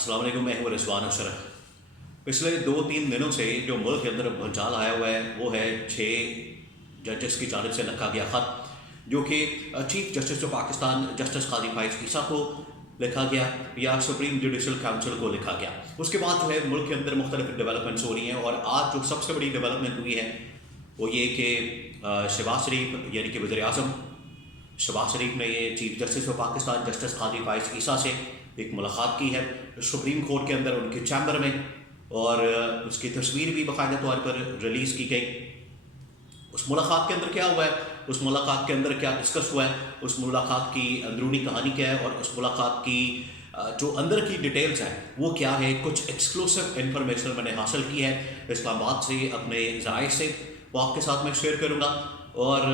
अस्सलाम वालेकुम, मैं हूँ रिजवान अशरफ। पिछले 2-3 दिनों से जो मुल्क के अंदर भूचाल आया हुआ है वो है 6 जजेस की जानिब से लिखा गया ख़त, जो कि chief justice of Pakistan justice Qazi Faez Isa को लिखा गया या सुप्रीम जुडिशल काउंसिल को लिखा गया। उसके बाद जो है मुल्क के अंदर मुख्तलिफ डेवलपमेंट्स हो रही हैं, और आज जो सबसे बड़ी डेवलपमेंट हुई है वो ये कि शहबाज शरीफ यानी कि वज़ीर आज़म शहबाज शरीफ ने ये chief justice of Pakistan justice Qazi Faez Isa से एक मुलाकात की है सुप्रीम कोर्ट के अंदर उनके चैम्बर में, और उसकी तस्वीर भी बाकायदा तौर पर रिलीज़ की गई। उस मुलाकात के अंदर क्या हुआ है, उस मुलाकात के अंदर क्या डिस्कस हुआ है, उस मुलाकात की अंदरूनी कहानी क्या है, और उस मुलाकात की जो अंदर की डिटेल्स हैं वो क्या है। कुछ एक्सक्लूसिव इन्फॉर्मेशन मैंने हासिल की है इस्लामाबाद से, अपने ज़राए से, वो आपके साथ मैं शेयर करूँगा। और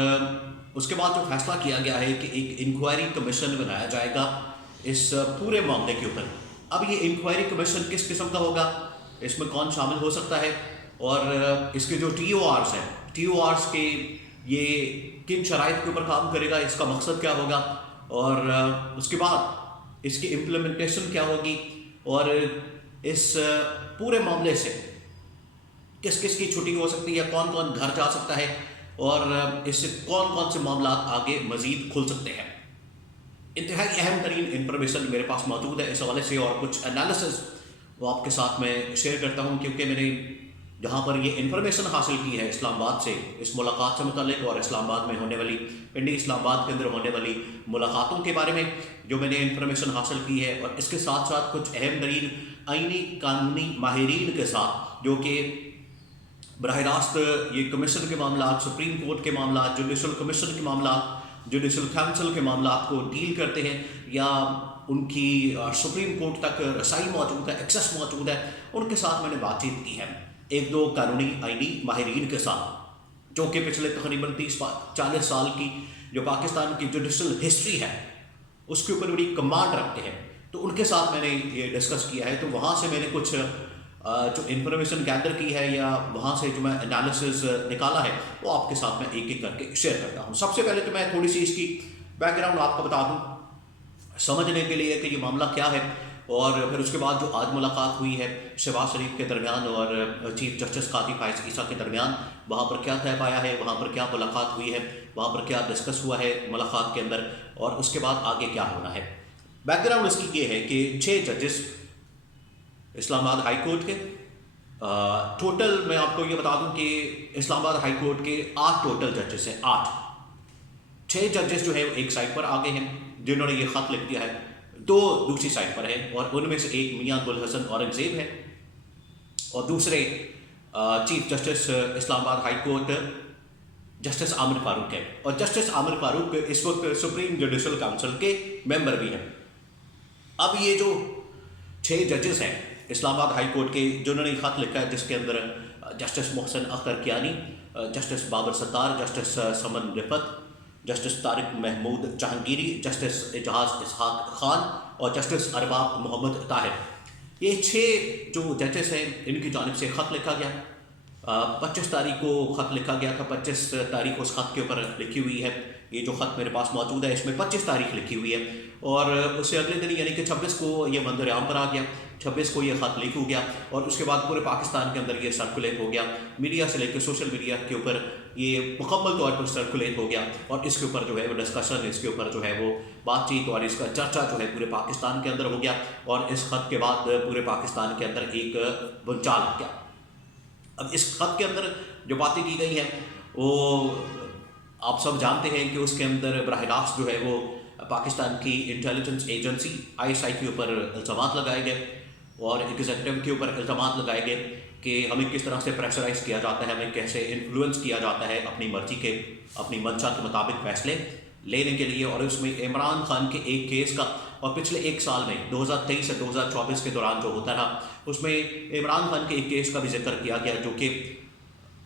उसके बाद जो फैसला किया गया है कि एक इंक्वायरी कमीशन बनाया जाएगा इस पूरे मामले के ऊपर। अब ये इंक्वायरी कमीशन किस किस्म का होगा, इसमें कौन शामिल हो सकता है, और इसके जो TORs हैं, TORs के ये किन शराइत के ऊपर काम करेगा, इसका मकसद क्या होगा, और उसके बाद इसकी इम्प्लीमेंटेशन क्या होगी, और इस पूरे मामले से किस किस की छुट्टी हो सकती है, कौन कौन घर जा सकता है, और इससे कौन कौन से मामला आगे मज़ीद खुल सकते हैं। इंतहाई अहम तरीन इंफॉर्मेशन मेरे पास मौजूद है इस हवाले से, और कुछ एनालिसिस वो आपके साथ मैं शेयर करता हूँ, क्योंकि मैंने जहाँ पर ये इन्फॉर्मेशन हासिल की है इस्लामाबाद से इस मुलाकात से मुतालिक, और इस्लामाबाद में होने वाली पिंडी इस्लामाबाद के अंदर होने वाली मुलाकातों के बारे में जो मैंने इन्फॉर्मेशन हासिल की है, और इसके साथ साथ कुछ अहम तरीन आइनी कानूनी माहिरीन के साथ जो कि बराह रास्त ये कमीशन के मामला, सुप्रीम कोर्ट के मामला, जुडिशल कमीशन के मामला, जुडिशल काउंसिल के मामला को डील करते हैं, या उनकी सुप्रीम कोर्ट तक रसाई मौजूद है, एक्सेस मौजूद है, उनके साथ मैंने बातचीत की है एक दो कानूनी आइनी माहिरीन के साथ, जो कि पिछले तकरीबन 30-40 साल की जो पाकिस्तान की जुडिशल हिस्ट्री है उसके ऊपर बड़ी कमांड रखते हैं। तो उनके साथ मैंने ये डिस्कस किया है। तो वहाँ से मैंने कुछ जो इन्फॉर्मेशन गैदर की है, या वहाँ से जो मैं एनालिसिस निकाला है, वो आपके साथ मैं एक एक करके शेयर करता हूँ। सबसे पहले तो मैं थोड़ी सी इसकी बैकग्राउंड आपको बता दूँ समझने के लिए कि ये मामला क्या है, और फिर उसके बाद जो आज मुलाकात हुई है शहबाज शरीफ के दरमियान और चीफ जस्टिस काजी फाइज ईसा के दरमियान, वहाँ पर क्या तय पाया है, वहाँ पर क्या मुलाकात हुई है, वहाँ पर क्या डिस्कस हुआ है मुलाकात के अंदर, और उसके बाद आगे क्या होना है। बैकग्राउंड इसकी ये है कि 6 जजेस इस्लामाबाद हाई कोर्ट के, टोटल मैं आपको ये बता दूं कि इस्लामाबाद हाई कोर्ट के 8 टोटल जजेस हैं। 6 जजेस जो है एक साइड पर आ गए हैं जिन्होंने ये ख़त लिख दिया है, 2 दूसरी साइड पर हैं, और उनमें से एक मियां गुल हसन औरंगज़ेब है, और दूसरे chief justice Islamabad high court justice Aamir Farooq है, और जस्टिस आमिर फारूक इस वक्त सुप्रीम जुडिशल काउंसिल के मेंबर भी हैं। अब ये जो 6 जजेस हैं इस्लामाबाद हाई कोर्ट के जिन्होंने ख़त लिखा है, जिसके अंदर justice Mohsin Akhtar Kayani, justice Babar Sattar, justice Saman Rifat, justice Tariq Mahmood Jahangiri, justice Ejaz Ishaq Khan, और जस्टिस अरबाब मोहम्मद ताहिर, ये 6 जो जजेस हैं इनकी जानिब से ख़त लिखा गया। 25 तारीख को ख़त लिखा गया था, 25 तारीख उस ख़त के ऊपर लिखी हुई है। ये जो ख़त मेरे पास मौजूद है इसमें 25 तारीख लिखी हुई है, और उससे अगले दिन यानी कि 26 को ये मंजर आम पर आ गया, 26 को ये ख़त लीक हो गया, और उसके बाद पूरे पाकिस्तान के अंदर ये सर्कुलेट हो गया, मीडिया से लेकर सोशल मीडिया के ऊपर ये मुकम्मल तौर पर सर्कुलेट हो गया, और इसके ऊपर जो है वो डिस्कशन, इसके ऊपर जो है वो बातचीत और इसका चर्चा जो है पूरे पाकिस्तान के अंदर हो गया, और इस ख़त के बाद पूरे पाकिस्तान के अंदर एक भूचाल आ गया। अब इस ख़त के अंदर जो बातें की गई हैं वो आप सब जानते हैं कि उसके अंदर बराह रास्त जो है वो पाकिस्तान की इंटेलिजेंस एजेंसी ISI के ऊपर इल्ज़ामात लगाए गए, और एग्जीक्यूटिव के ऊपर इल्ज़ामात लगाए गए कि हमें किस तरह से प्रेशराइज़ किया जाता है, हमें कैसे इन्फ्लुएंस किया जाता है अपनी मर्जी के, अपनी मंशा के मुताबिक फ़ैसले लेने के लिए। और उसमें इमरान खान के एक केस का, और पिछले 1 साल में 2023 से 2024 के दौरान जो होता रहा, उसमें इमरान खान के एक केस का भी जिक्र किया गया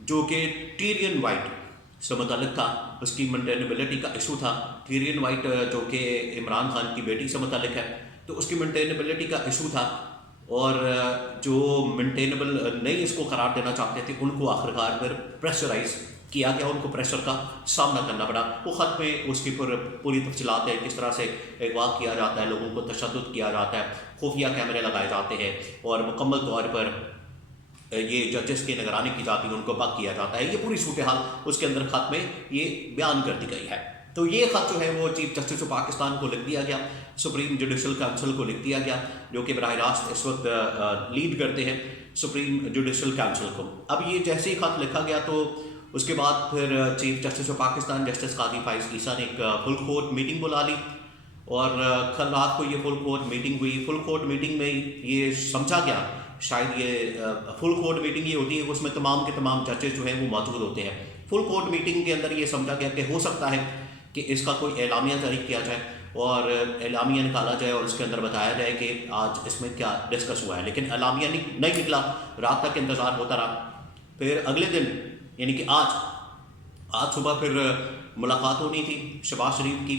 जो कि टीरियन वाइट से मुतल्लिक़ था, उसकी मेंटेनेबिलिटी का इशू था। टीरियन वाइट जो कि इमरान खान की बेटी से मुतल्लिक़ है, तो उसकी मेंटेनेबिलिटी का इशू था, और जो मेंटेनेबल नहीं इसको करार देना चाहते थे उनको आखिरकार फिर प्रेशराइज किया गया, उनको प्रेशर का सामना करना पड़ा। वो ख़त में उसकी पूरी तफसीलात है, किस तरह से अगवा किया जाता है, लोगों को तशद्दुद किया जाता है, खुफिया कैमरे लगाए जाते हैं और मुकम्मल तौर पर ये जजेस की निगरानी की जाती है, उनको पक किया जाता है। ये पूरी सूरत हाल उसके अंदर ख़त में ये बयान कर दी गई है। तो ये ख़त जो है वो चीफ जस्टिस ऑफ पाकिस्तान को लिख दिया गया, सुप्रीम जुडिशल काउंसिल को लिख दिया गया, जो कि बराह रास्त इस वक्त लीड करते हैं सुप्रीम जुडिशल काउंसिल को। अब ये जैसे ही ख़त लिखा गया तो उसके बाद फिर chief justice of Pakistan justice Qazi Faez Isa ने एक फुल कोर्ट मीटिंग बुला ली और कल रात को ये फुल कोर्ट मीटिंग हुई। फुल कोर्ट मीटिंग में ये समझा गया, शायद ये फुल कोर्ट मीटिंग ये होती है कि उसमें तमाम के तमाम जजेस जो हैं वो मौजूद होते हैं। फुल कोर्ट मीटिंग के अंदर ये समझा गया कि हो सकता है कि इसका कोई एलामिया जारी किया जाए और एलामिया निकाला जाए और उसके अंदर बताया जाए कि आज इसमें क्या डिस्कस हुआ है। लेकिन एलामिया नहीं निकला, रात तक इंतज़ार होता रहा। फिर अगले दिन यानी कि आज सुबह फिर मुलाकात होनी थी शहबाज शरीफ की,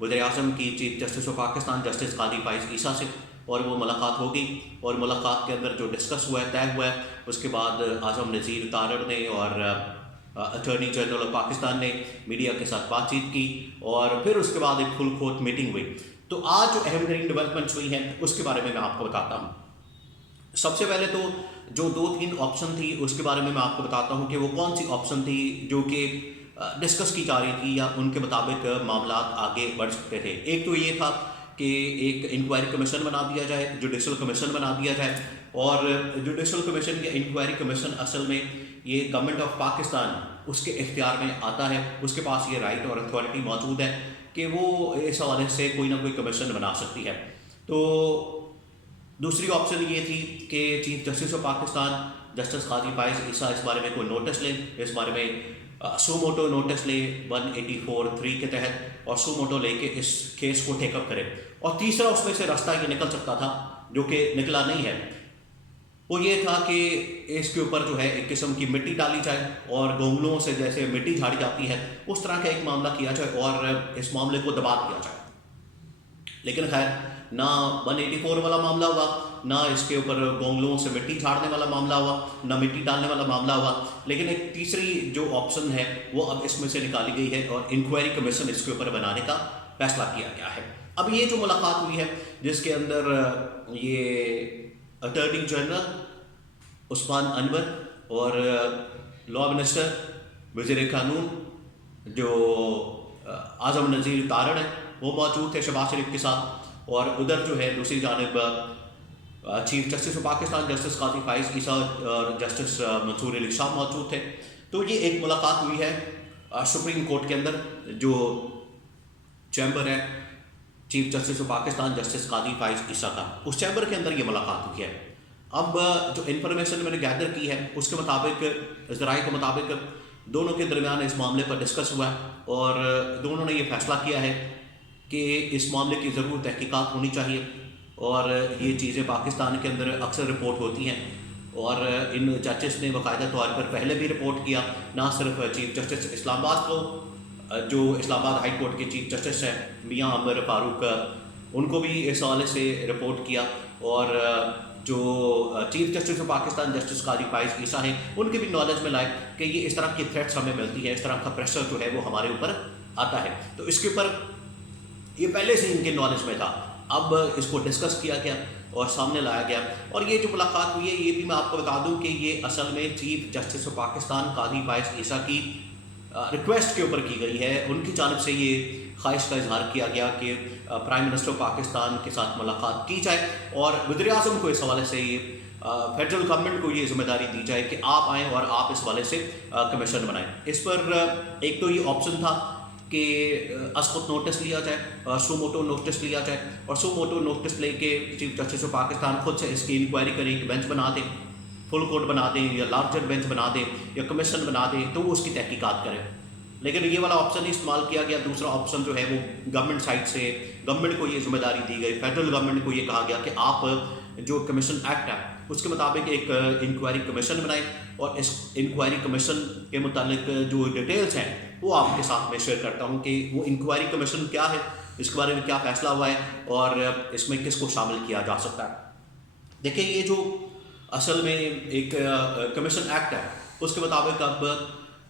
वज़ीर आज़म की, chief justice of Pakistan justice Qazi Faez Isa से, और वो मुलाकात हो गई। और मुलाकात के अंदर जो डिस्कस हुआ है, तय हुआ है, उसके बाद आज़म नज़ीर तारड़ ने और अटॉर्नी जनरल ऑफ पाकिस्तान ने मीडिया के साथ बातचीत की और फिर उसके बाद एक फुल कोर्ट मीटिंग हुई। तो आज जो अहम तरीन डेवलपमेंट्स हुई हैं उसके बारे में मैं आपको बताता हूँ। सबसे पहले तो जो 2-3 ऑप्शन थी उसके बारे में मैं आपको बताता हूँ कि वो कौन सी ऑप्शन थी जो कि डिस्कस की जा रही थी या उनके मुताबिक मामला आगे बढ़ सकते थे। एक तो ये था कि एक इंक्वायरी कमीशन बना दिया जाए, जुडिशल कमीशन बना दिया जाए। और जुडिशल कमीशन या इंक्वायरी कमीशन असल में ये गवर्नमेंट ऑफ पाकिस्तान उसके इख्तियार में आता है, उसके पास ये राइट और अथॉरिटी मौजूद है कि वो इस हवाले से कोई ना कोई कमीशन बना सकती है। तो दूसरी ऑप्शन ये थी कि chief justice of Pakistan justice Qazi Faez Isa इस बारे में कोई नोटिस लें, इस बारे में सो मोटो नोटिस ले 184(3) के तहत और सो मोटो लेके इस केस को टेकअप करे। और तीसरा उसमें से रास्ता ये निकल सकता था जो कि निकला नहीं है, वो ये था कि इसके ऊपर जो है एक किस्म की मिट्टी डाली जाए और गोंगलों से जैसे मिट्टी झाड़ी जाती है उस तरह का एक मामला किया जाए और इस मामले को दबा दिया जाए। लेकिन खैर ना 184 वाला मामला हुआ, ना इसके ऊपर गोंगलों से मिट्टी झाड़ने वाला मामला हुआ, ना मिट्टी डालने वाला मामला हुआ। लेकिन एक तीसरी जो ऑप्शन है वो अब इसमें से निकाली गई है और इंक्वायरी कमीशन इसके ऊपर बनाने का फैसला किया गया है। अब ये जो मुलाकात हुई है जिसके अंदर ये अटॉर्नी जनरल उस्मान अनवर और लॉ मिनिस्टर वज़ीर कानून जो आज़म नज़ीर तारड़ है वो मौजूद थे शहबाज शरीफ के साथ। और उधर जो है दूसरी जानिब chief justice of Pakistan justice Qazi Faez Isa और जस्टिस मंसूर अली शाह मौजूद थे। तो ये एक मुलाकात हुई है सुप्रीम कोर्ट के अंदर, जो चैम्बर है chief justice of Pakistan justice Qazi Faez Isa का, उस चैम्बर के अंदर ये मुलाकात हुई है। अब जो इन्फॉर्मेशन मैंने गैदर की है उसके मुताबिक, ज़राए के मुताबिक, दोनों के दरमियान इस मामले पर डिस्कस हुआ है और दोनों ने ये फैसला किया है कि इस मामले की ज़रूर तहकीकात होनी चाहिए। और ये चीज़ें पाकिस्तान के अंदर अक्सर रिपोर्ट होती हैं और इन जजेस ने बाकायदा तौर पर पहले भी रिपोर्ट किया, ना सिर्फ चीफ जस्टिस इस्लामाबाद को, जो इस्लामाबाद हाई कोर्ट के चीफ जस्टिस हैं मियां अमर फारूक, उनको भी इस हवाले से रिपोर्ट किया। और जो chief justice of Pakistan justice Qazi Faez Isa हैं उनके भी नॉलेज में लाए कि ये इस तरह की थ्रेट्स हमें मिलती है, इस तरह का प्रेशर जो है वो हमारे ऊपर आता है। तो इसके ऊपर ये पहले से इनके नॉलेज में था, अब इसको डिस्कस किया गया और सामने लाया गया। और ये जो मुलाकात हुई है ये भी मैं आपको बता दूं कि ये असल में चीफ जस्टिस ऑफ पाकिस्तान काजी फाइज ईसा की रिक्वेस्ट के ऊपर की गई है। उनकी जानिब से ये ख्वाहिश का इजहार किया गया कि प्राइम मिनिस्टर पाकिस्तान के साथ मुलाकात की जाए और वज़ीर आज़म को इस हवाले से ये फेडरल गवर्नमेंट को ये जिम्मेदारी दी जाए कि आप आएँ और आप इस हवाले से कमीशन बनाएं। इस पर एक तो ये ऑप्शन था कि अस्खुद नोटिस लिया जाए, सो मोटो नोटिस लिया जाए और सो मोटो नोटिस लेके चीफ जस्टिस ऑफ पाकिस्तान खुद से इसकी इंक्वायरी करें, एक बेंच बना दें, फुल कोर्ट बना दें या लार्जर बेंच बना दें या कमीशन बना दें तो वो उसकी तहकीकात करें। लेकिन ये वाला ऑप्शन नहीं इस्तेमाल किया गया। दूसरा ऑप्शन जो है वो गवर्नमेंट साइड से गवर्नमेंट को ये जिम्मेदारी दी गई, फेडरल गवर्नमेंट को ये कहा गया कि आप जो कमीशन एक्ट है उसके मुताबिक एक इंक्वायरी कमीशन बनाएं और इस इंक्वायरी कमीशन के मुतालिक जो डिटेल्स हैं वो आपके साथ में शेयर करता हूँ कि वो इंक्वायरी कमीशन क्या है, इसके बारे में क्या फ़ैसला हुआ है और इसमें किसको शामिल किया जा सकता है। देखिए ये जो असल में एक कमीशन एक्ट है उसके मुताबिक अब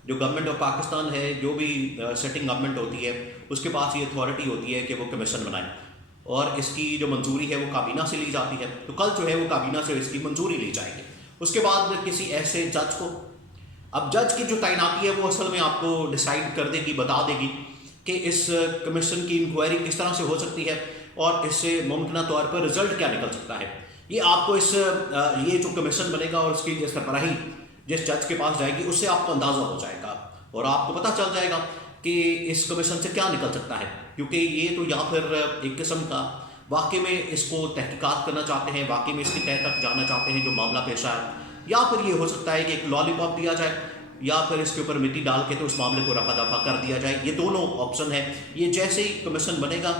جو گورنمنٹ آف پاکستان ہے، جو بھی سیٹنگ گورنمنٹ ہوتی ہے، اس کے پاس یہ اتھارٹی ہوتی ہے کہ وہ کمیشن بنائے، اور اس کی جو منظوری ہے وہ کابینہ سے لی جاتی ہے. تو کل جو ہے وہ کابینہ سے اس کی منظوری لی جائے گی. اس کے بعد کسی ایسے جج کو، اب جج کی جو تعیناتی ہے وہ اصل میں آپ کو ڈیسائیڈ کر دے گی، بتا دے گی کہ اس کمیشن کی انکوائری کس طرح سے ہو سکتی ہے اور اس سے ممکنہ طور پر رزلٹ کیا نکل سکتا ہے. یہ آپ کو یہ جو کمیشن بنے گا اور اس کی سربراہی جس جج کے پاس جائے گی، اس سے آپ کو اندازہ ہو جائے گا اور آپ کو پتہ چل جائے گا کہ اس کمیشن سے کیا نکل سکتا ہے. کیونکہ یہ تو یا پھر ایک قسم کا واقعی میں اس کو تحقیقات کرنا چاہتے ہیں، واقعی میں اس کی تہہ تک جانا چاہتے ہیں جو معاملہ پیش آیا، یا پھر یہ ہو سکتا ہے کہ ایک لالی پاپ دیا جائے یا پھر اس کے اوپر مٹی ڈال کے تو اس معاملے کو رفع دفع کر دیا جائے. یہ دونوں آپشن ہیں. یہ جیسے ہی کمیشن بنے گا،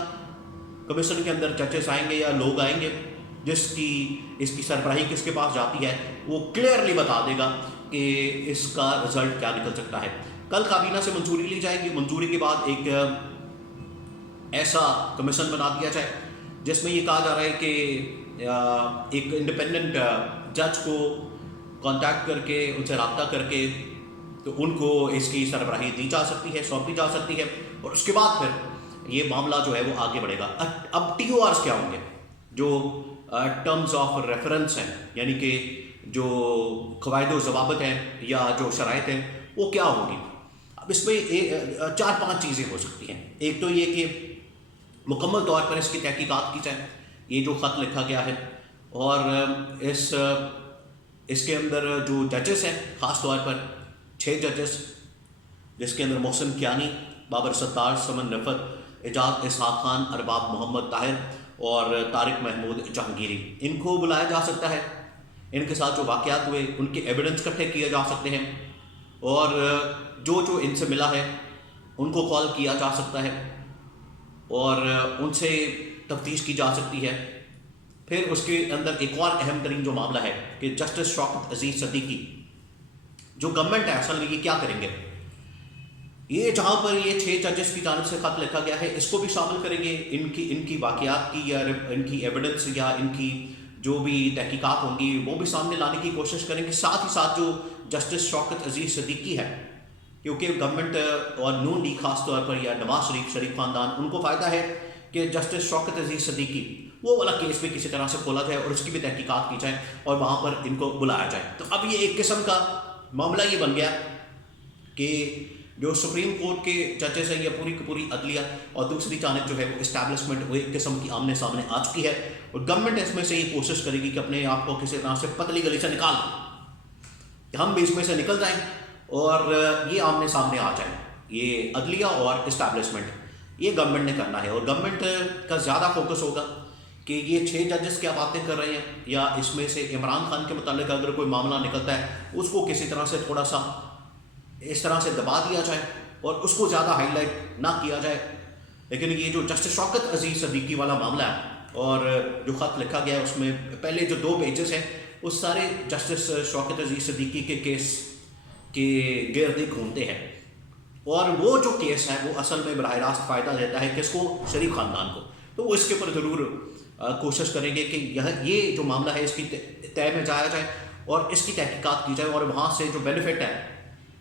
کمیشن کے اندر ججز آئیں گے یا لوگ آئیں گے، اس کی سربراہی کس کے پاس جاتی ہے، وہ کلیئرلی بتا دے گا کہ اس کا رزلٹ کیا نکل سکتا ہے. کل کابینہ سے منظوری لی جائے گی. منظوری کے بعد ایک ایسا کمیشن بنا دیا جائے جس میں یہ کہا جا رہا ہے کہ ایک انڈیپینڈنٹ جج کو کانٹیکٹ کر کے، ان سے رابطہ کر کے، تو ان کو اس کی سربراہی دی جا سکتی ہے، سونپی جا سکتی ہے، اور اس کے بعد پھر یہ معاملہ جو ہے وہ آگے بڑھے گا. اب ٹی او آرز کیا ہوں گے؟ جو ٹرمز آف ریفرنس ہیں، یعنی کہ جو قواعد و ضوابط ہیں یا جو شرائط ہیں وہ کیا ہوگی. اب اس میں 4-5 چیزیں ہو سکتی ہیں. ایک تو یہ کہ مکمل طور پر اس کی تحقیقات کی جائے، یہ جو خط لکھا گیا ہے، اور اس کے اندر جو ججز ہیں، خاص طور پر 6 ججز، جس کے اندر محسن کیانی، بابر ستار، سمن رفت، اعجاز اسحاق خان، ارباب محمد طاہر اور طارق محمود جہانگیری، ان کو بلایا جا سکتا ہے. ان کے ساتھ جو واقعات ہوئے ان کے ایویڈنس اکٹھے کیے جا سکتے ہیں، اور جو ان سے ملا ہے ان کو کال کیا جا سکتا ہے اور ان سے تفتیش کی جا سکتی ہے. پھر اس کے اندر ایک اور اہم ترین جو معاملہ ہے کہ جسٹس شوکت عزیز صدیقی، جو گورنمنٹ ہے اصل میں یہ کیا کریں گے، یہ جہاں پر یہ 6 ججز کی جانب سے خط لکھا گیا ہے اس کو بھی شامل کریں گے. ان کی واقعات کی یا ان کی ایویڈنس یا ان کی جو بھی تحقیقات ہوں گی وہ بھی سامنے لانے کی کوشش کریں گے. ساتھ ہی ساتھ جو جسٹس شوکت عزیز صدیقی ہے، کیونکہ گورنمنٹ اور نون لیگ خاص طور پر یا نواز شریف خاندان، ان کو فائدہ ہے کہ جسٹس شوکت عزیز صدیقی وہ والا کیس بھی کسی طرح سے کھولا جائے اور اس کی بھی تحقیقات کی جائے اور وہاں پر ان کو بلایا جائے. تو اب یہ ایک قسم کا معاملہ یہ بن گیا کہ جو سپریم کورٹ کے ججز ہیں یا پوری کی پوری عدلیہ، اور دوسری جانب جو ہے وہ اسٹیبلشمنٹ، وہ ایک قسم کی آمنے سامنے آ چکی ہے، اور گورنمنٹ اس میں سے یہ کوشش کرے گی کہ اپنے آپ کو کسی طرح سے پتلی گلی سے نکال دیں، کہ ہم بھی اس میں سے نکل جائیں اور یہ آمنے سامنے آ جائیں. یہ عدلیہ اور اسٹیبلشمنٹ، یہ گورنمنٹ نے کرنا ہے، اور گورنمنٹ کا زیادہ فوکس ہوگا کہ یہ 6 ججز کیا باتیں کر رہے ہیں، یا اس میں سے عمران خان کے متعلق اگر کوئی معاملہ نکلتا ہے اس کو کسی طرح سے تھوڑا سا اس طرح سے دبا دیا جائے اور اس کو زیادہ ہائی لائٹ نہ کیا جائے. لیکن یہ جو جسٹس شوکت عزیز صدیقی والا معاملہ ہے اور جو خط لکھا گیا ہے اس میں پہلے جو 2 پیجز ہیں وہ سارے جسٹس شوکت عزیز صدیقی کے کیس کے گرد ہی گھومتے ہیں، اور وہ جو کیس ہے وہ اصل میں براہ راست فائدہ دیتا ہے کس کو؟ شریف خاندان کو. تو وہ اس کے اوپر ضرور کوشش کریں گے کہ یہ جو معاملہ ہے اس کی طے میں جایا جائے اور اس کی تحقیقات کی جائے، اور وہاں سے جو بینیفٹ ہے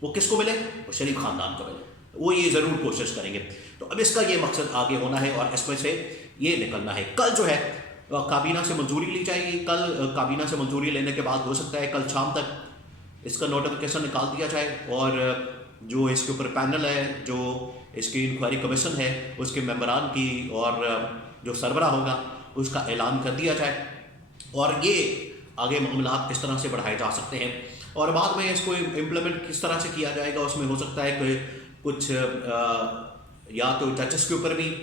وہ کس کو ملے؟ وہ شریف خاندان کو ملے. وہ یہ ضرور کوشش کریں گے. تو اب اس کا یہ مقصد آگے ہونا ہے اور اس میں سے یہ نکلنا ہے. کل جو ہے کابینہ سے منظوری لی جائے گی. کل کابینہ سے منظوری لینے کے بعد ہو سکتا ہے کل شام تک اس کا نوٹیفیکیشن نکال دیا جائے، اور جو اس کے اوپر پینل ہے، جو اس کی انکوائری کمیشن ہے، اس کے ممبران کی اور جو سربراہ ہوگا اس کا اعلان کر دیا جائے، اور یہ آگے معاملات اس طرح سے بڑھائے جا سکتے ہیں. اور بعد میں اس کو امپلیمنٹ کس طرح سے کیا جائے گا، اس میں ہو سکتا ہے کہ کچھ یا تو ججز کے اوپر بھی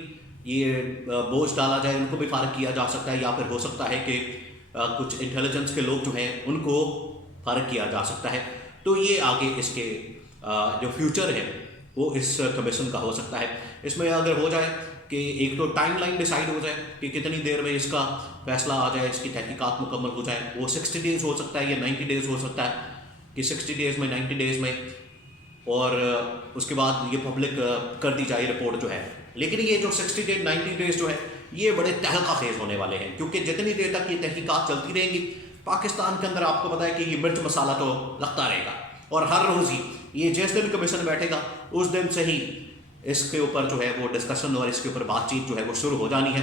یہ بوجھ ڈالا جائے، ان کو بھی فارغ کیا جا سکتا ہے، یا پھر ہو سکتا ہے کہ کچھ انٹیلیجنس کے لوگ جو ہیں ان کو فارغ کیا جا سکتا ہے. تو یہ آگے اس کے جو فیوچر ہے وہ اس کمیشن کا ہو سکتا ہے. اس میں اگر ہو جائے کہ ایک تو ٹائم لائن ڈیسائیڈ ہو جائے کہ کتنی دیر میں اس کا فیصلہ آ جائے، اس کی تحقیقات مکمل ہو جائے، وہ 60 ڈیز ہو سکتا ہے یا 90 ڈیز ہو سکتا ہے، کہ 60 ڈیز میں 90 ڈیز میں، اور اس کے بعد یہ پبلک کر دی جائے رپورٹ جو ہے. لیکن یہ جو 60 ڈیز 90 ڈیز جو ہے یہ بڑے تہلکہ خیز ہونے والے ہیں، کیونکہ جتنی دیر تک یہ تحقیقات چلتی رہیں گی پاکستان کے اندر آپ کو پتہ ہے کہ یہ مرچ مسالہ تو لگتا رہے گا، اور ہر روز ہی یہ جس دن کمیشن بیٹھے گا اس دن سے ہی اس کے اوپر جو ہے وہ ڈسکشن اور اس کے اوپر بات چیت جو ہے وہ شروع ہو جانی ہے.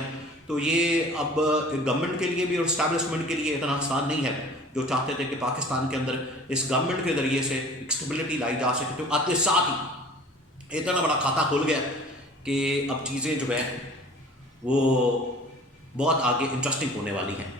تو یہ اب گورنمنٹ کے لیے بھی اور اسٹیبلشمنٹ کے لیے اتنا آسان نہیں ہے جو چاہتے تھے کہ پاکستان کے اندر اس گورنمنٹ کے ذریعے سے ایک اسٹیبلٹی لائی جا سکے. تو آتے ساتھ ہی اتنا بڑا کھاتا کھل گیا کہ اب چیزیں جو ہے وہ بہت آگے انٹرسٹنگ ہونے والی ہیں.